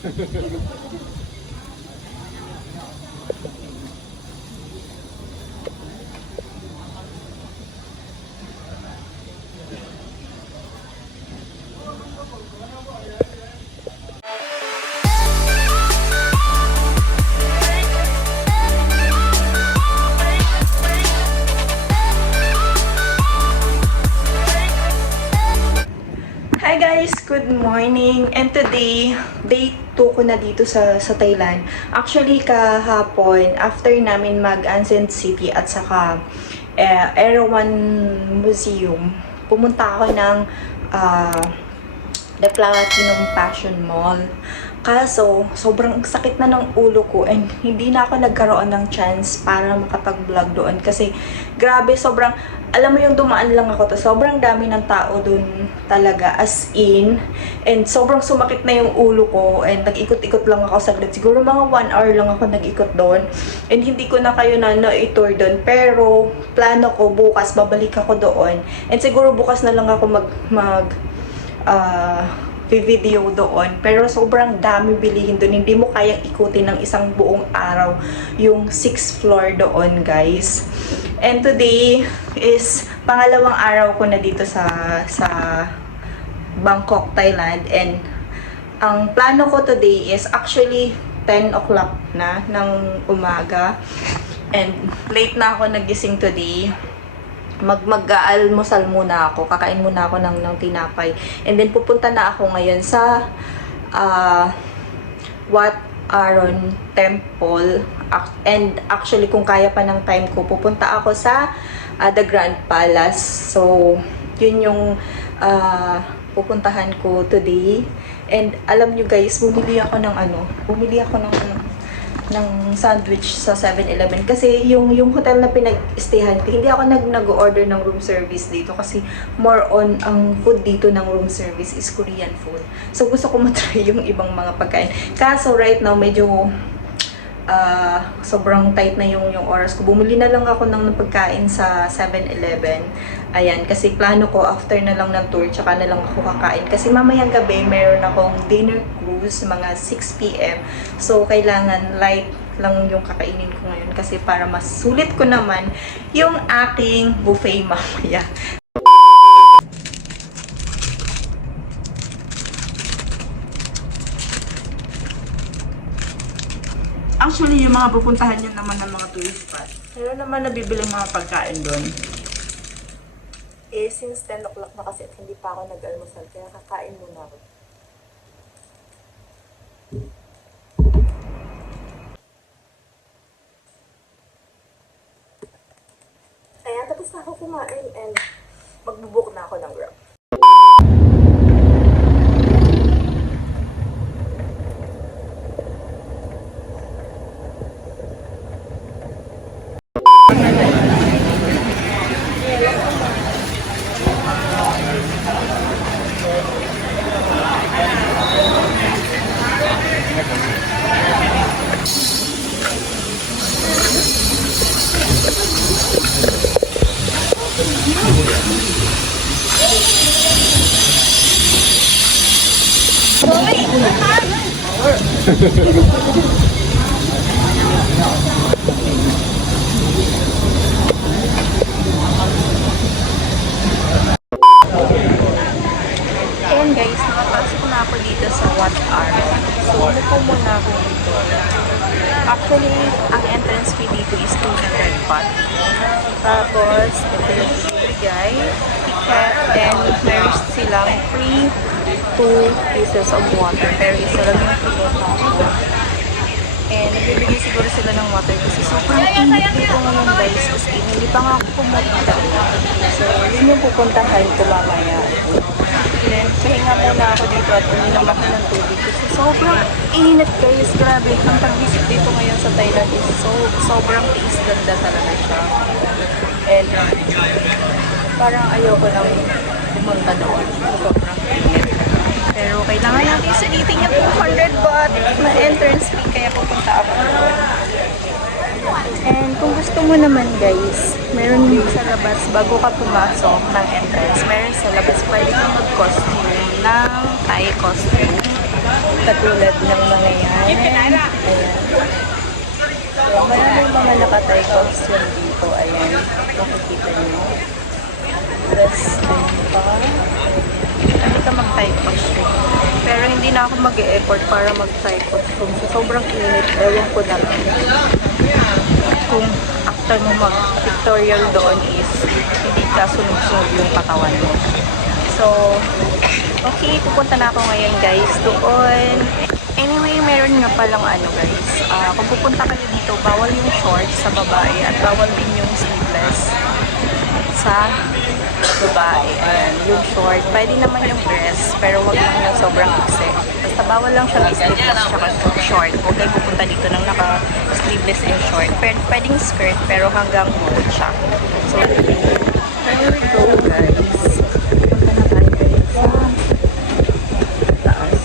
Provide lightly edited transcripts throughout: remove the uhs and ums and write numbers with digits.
Hi guys! Good morning! And today, day 2 ko na dito sa Thailand. Actually, kahapon, after namin mag-Anson City at saka Erawan Museum, pumunta ako ng The Platinum Passion Mall. Kaso, sobrang sakit na ng ulo ko and hindi na ako nagkaroon ng chance para makapag-vlog doon. Kasi, grabe, sobrang, alam mo yung dumaan lang ako to, sobrang dami ng tao doon talaga, as in. And sobrang sumakit na yung ulo ko and nag-ikot-ikot lang ako saglit. Siguro mga 1 hour lang ako nag-ikot doon. And hindi ko na kayo na-tour doon. Pero, plano ko bukas, babalik ako doon. And siguro bukas na lang ako video doon. Pero sobrang dami bilihin doon. Hindi mo kayang ikutin ng isang buong araw yung 6th floor doon, guys. And today is pangalawang araw ko na dito sa Bangkok, Thailand. And ang plano ko today is actually 10 o'clock na ng umaga. And late na ako nagising today. Mag-almusal muna ako, kakain muna ako ng tinapay. And then pupunta na ako ngayon sa Wat Arun Temple. And actually kung kaya pa ng time ko, pupunta ako sa The Grand Palace. So yun yung pupuntahan ko today. And alam nyo guys, bumili ako ng sandwich sa 7-Eleven kasi yung hotel na pinag-stayhan ko, hindi ako nag-order ng room service dito kasi more on ang food dito ng room service is Korean food. So gusto ko matry yung ibang mga pagkain. Kaso right now medyo sobrang tight na yung oras ko. Bumili na lang ako ng pagkain sa 7-Eleven. Ayan, kasi plano ko after na lang ng tour, tsaka na lang ako kakain. Kasi mamayang gabi, mayroon akong dinner cruise, mga 6 PM. So, kailangan light lang yung kakainin ko ngayon. Kasi para mas sulit ko naman yung aking buffet mamaya. Actually, yung mga pupuntahan nyo naman ng mga tourist spot. Meron naman nabibili mga pagkain doon. Since 10 o'clock na kasi at hindi pa ako nag-almusal, kaya kakain muna ako. Ayan, tapos na ako kumain and magbubook na ako ng Grab. Ayan guys, nakapasok na ako dito sa Wat Arun. So, umupo muna ako dito. Actually, ang entrance fee dito is 200 baht. Tapos, ito yung ibigay, ticket, and meron silang free 2 pieces of water. Pero isa lang yung ticket ako. And nagbibigay siguro sila ng water kasi sobrang init dito ngayon guys. Kasi hindi pa nga ako pumunta. So, yun yung pupuntahan ko mamaya. Then, pahinga muna ako dito at uminom ako ng tubig kasi sobrang init guys. Grabe, ang pag-visit dito ngayon sa Thailand is sobrang tiis ganda talaga siya. And parang ayoko nang pumunta doon. Sobrang init. Pero kailangan natin sulitin yung 200 baht na entrance fee kaya pupunta ako doon. And kung gusto mo naman guys, meron din sa labas bago ka pumasok ng entrance, meron sa labas pwede kang mag-costume ng Thai costume. Katulad ng mga yan. Ayan. So, maraming mga nakatay costume dito. Ayan. Makikita niyo. Tapos, ano pa? Hindi ka mag-tie costume. Pero hindi na ako mag-e-effort para mag-tie costume. So, sobrang init. Ewan ko na lang. Kung after mo mag-pictorial doon is hindi ka sunod-sunod yung katawan mo. So, okay, pupunta na ako ngayon guys doon. Anyway, meron nga palang ano guys. Kung pupunta kayo dito, bawal yung shorts sa babae at bawal din yung sleeveless sa babae. Ayan, yung short. Pwede naman yung dress, pero wag lang yung sobrang iksi. Basta bawal lang siya sleeveless tsaka short. Huwag kayo pupunta dito ng naka-sleeveless and short. Pwedeng skirt, pero hanggang buhod siya. So, here we go guys. Punta na tayo guys sa taas.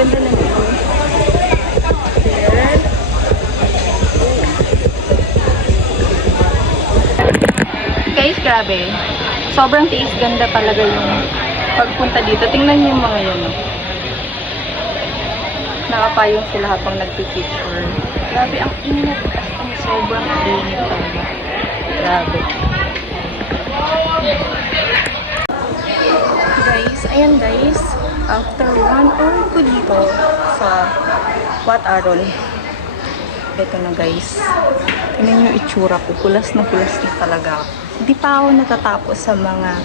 Ganda na dito. Here. Guys, grabe. Sobrang tiis ganda talaga yung pagpunta dito. Tingnan niyo yung mga yun. Nakapayong sila habang nagpipicture. Grabe, ang init. Ang sobrang init talaga. Grabe. Guys, ayan guys. After 1 hour ko dito sa Wat Aron. Ito na guys. Tingnan yung itsura ko. Pulas na talaga. Hindi pa ako natatapos sa mga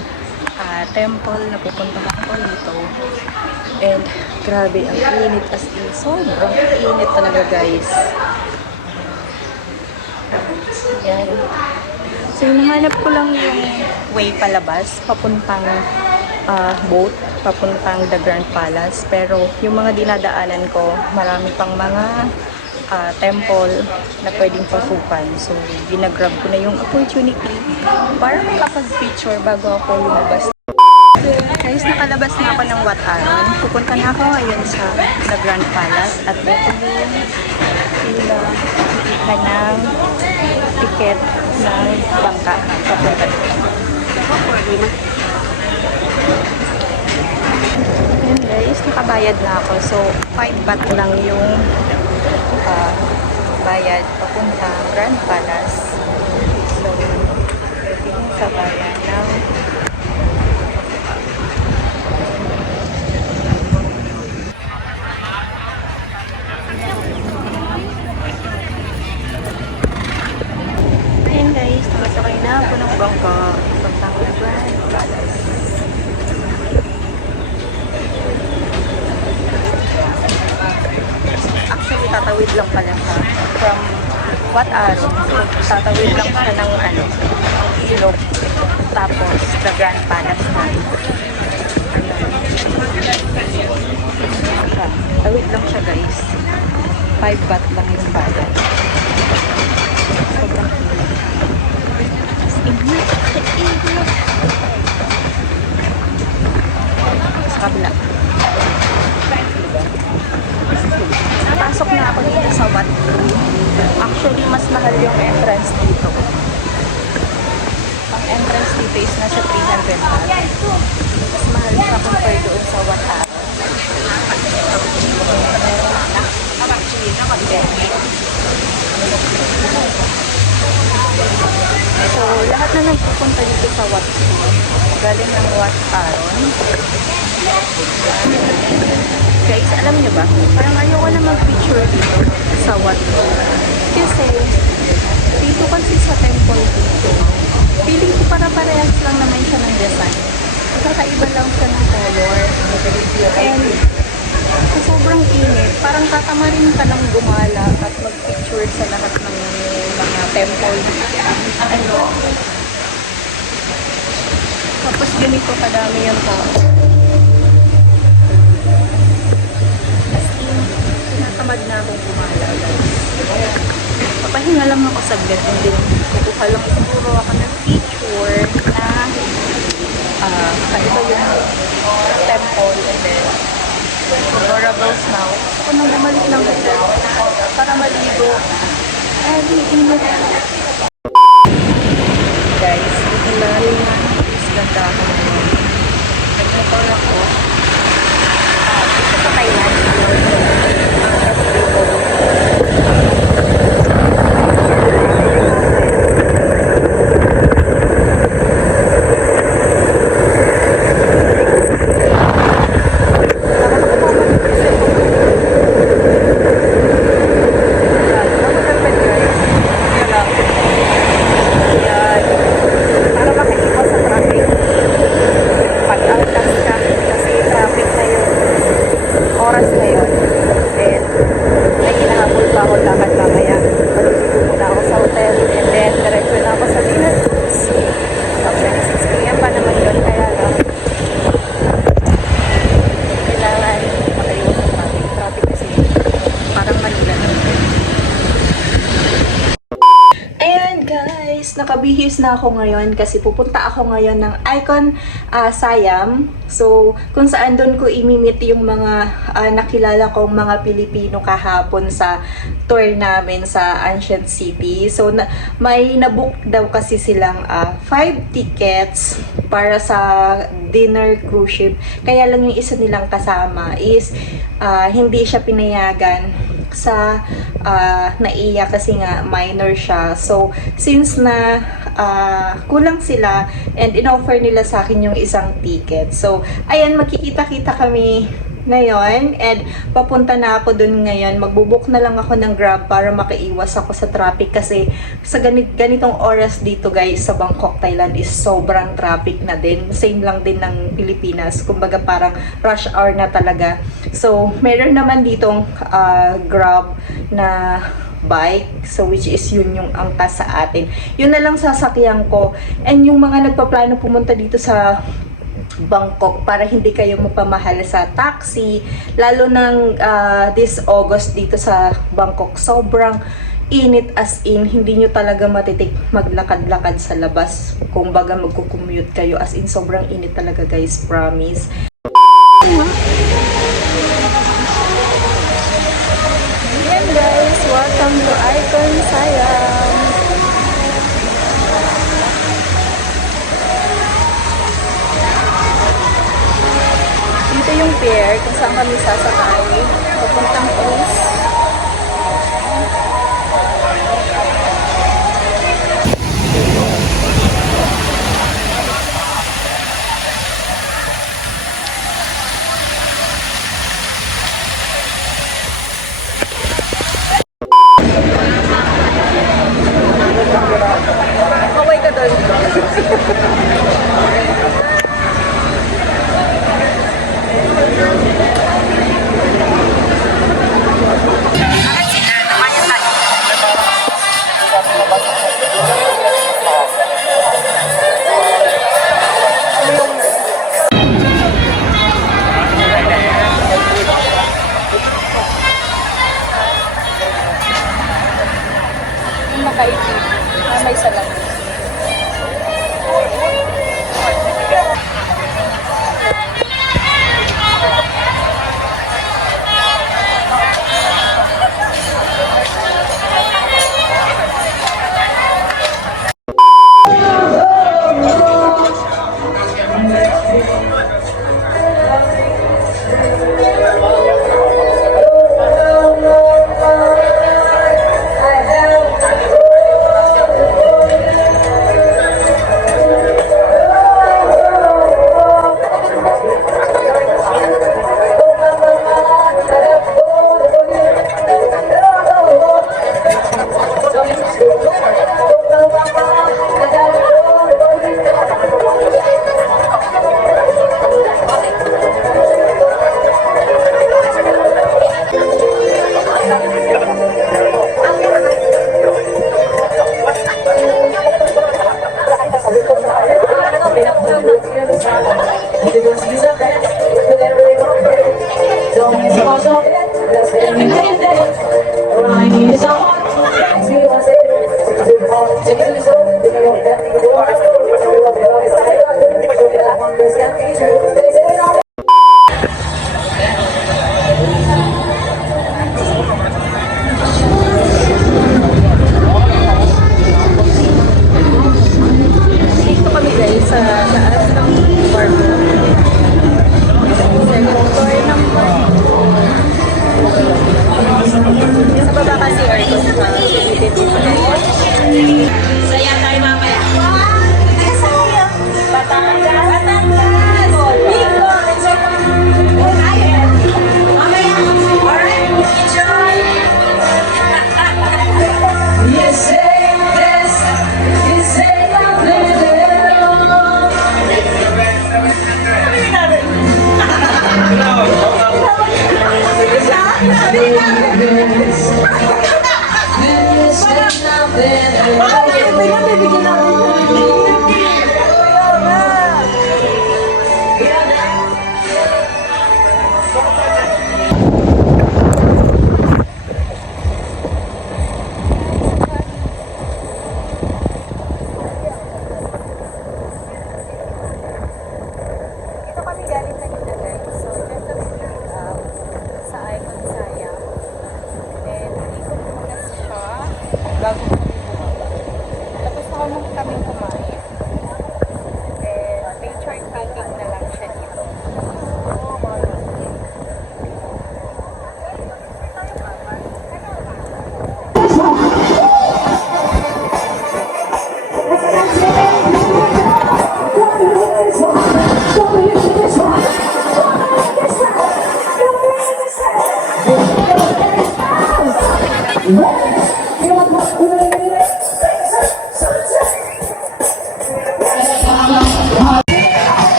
temple na pupuntahan ko dito. And grabe, ang init as in. Sobrang init talaga guys. Yan. So, hinahanap ko lang yung way palabas, papuntang boat, papuntang The Grand Palace. Pero yung mga dinadaanan ko, marami pang mga temple na pwedeng pasukan. So, ginagrab ko na yung opportunity para makapag-picture bago ako lumabas. Guys, nakalabas na ako ng Wat Aron. Pupunta na ako ngayon sa The Grand Palace at dito yung sila ng ticket ng bangka papunta dito. Ayan guys, nakabayad na ako. So, 5 baht lang yung bayad papunta Grand Palace. So, pwede sa bayan ng ayan guys, nakasakay na ako ng bangka papuntang Grand Palace. Actually, tatawid lang pala siya from Wat Aron. Tatawid lang siya ng ilog. Tapos, the Grand Palace na. Tawid lang siya guys. 5 baht lang yung bayad. Sobrang init. Init. Sa kabila. Pasok na ako dito sa Wat. Actually, mas mahal yung entrance dito. Ang entrance dito is nasa 300 baht. Mas mahal siya compare doon sa Wat Aron. So, lahat na nagpupunta dito sa Wat. Galing ng Wat Aron. Guys, alam niyo ba? Parang ayoko na mag-picture dito sa Wat. Kasi, dito kasi sa temple dito, feeling ko para parehas lang naman siya ng design. Kakaiba lang siya ng color. And, sa sobrang init, parang tatamarin ka ng gumala at mag-picture sa lahat ng mga temple. Tapos ganito kadami yung tao. Tinatamad na akong gumala, guys. Papahinga lang ako saglit and then kukuha lang siguro ako ng picture. na ito yung temple and then Adorables now. Ako nang bumalik ng hotel para maligo. And init. Guys, dito na rin is ganda ako ngayon. Nagmotor ako. Dito sa Thailand. Nakabihis na ako ngayon kasi pupunta ako ngayon ng Icon Siam. So, kung saan doon ko imimit yung mga nakilala kong mga Pilipino kahapon sa tour namin sa Ancient City. So, may nabook daw kasi silang 5 tickets para sa dinner cruise ship. Kaya lang yung isa nilang kasama is hindi siya pinayagan sa naiya kasi nga minor siya. So, since na kulang sila and in-offer nila sa akin yung isang ticket. So, ayan, makikita-kita kami ngayon and papunta na ako dun ngayon. Magbubook na lang ako ng Grab para makaiwas ako sa traffic kasi sa ganitong oras dito guys sa Bangkok, Thailand is sobrang traffic na din. Same lang din ng Pilipinas. Kumbaga parang rush hour na talaga. So, meron naman ditong Grab na bike. So, which is yun yung angkas sa atin. Yun na lang sasakyan ko. And yung mga nagpaplano pumunta dito sa Bangkok para hindi kayo mapamahal sa taxi, lalo ng this August dito sa Bangkok, sobrang init as in, hindi nyo talaga matitik maglakad-lakad sa labas kung baga magkukommute kayo, as in sobrang init talaga guys, promise. Yan guys, welcome to Icon Siam. Ito yung pier kung saan kami sasakay papuntang East. Kaway ka doon. Makaipin na may salang.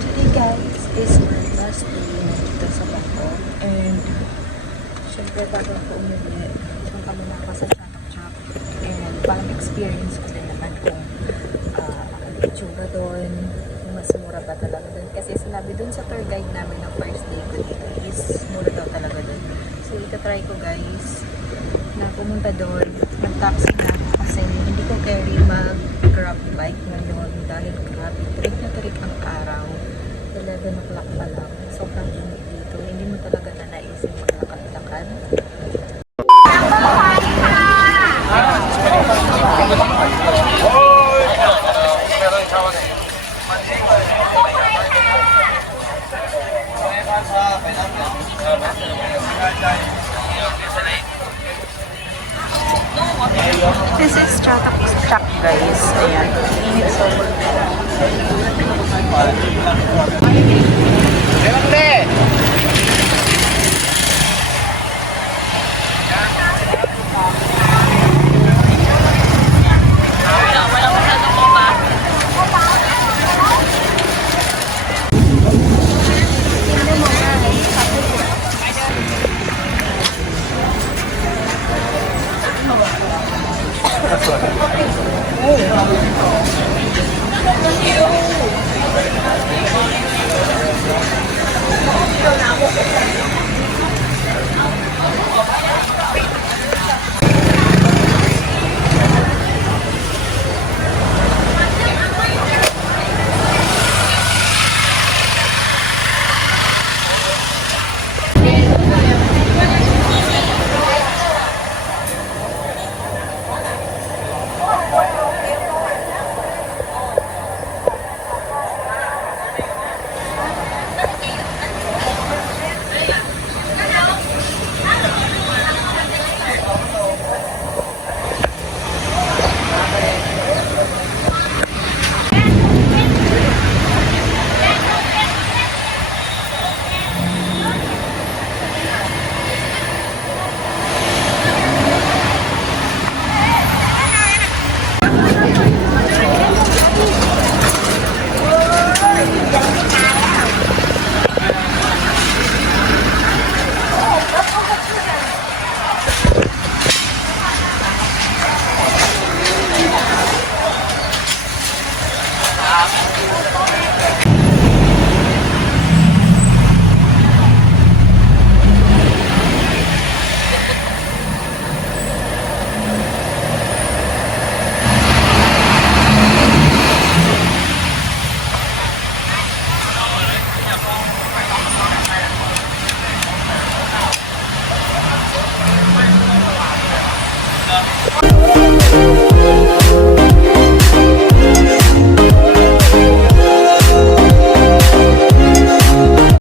Today guys is my last day dito sa Bangkok and syempre bago ako umuwi saan kami naka sa Chak and parang experience ko din naman kung ano yung tsura doon, mas mura ba talaga doon kasi sinabi doon sa tour guide namin na first day ko dito is mura daw talaga doon. So itatry ko guys na pumunta doon, mag-taxi na kasi hindi ko carry mag-grab bike ngayon dahil grabe, tirik na tirik ang araw. 11 o'clock pa lang. Sobrang init dito. Hindi mo talaga na naisip maglakad-lakad. This is Chak guys. Ayan. Init sobrang.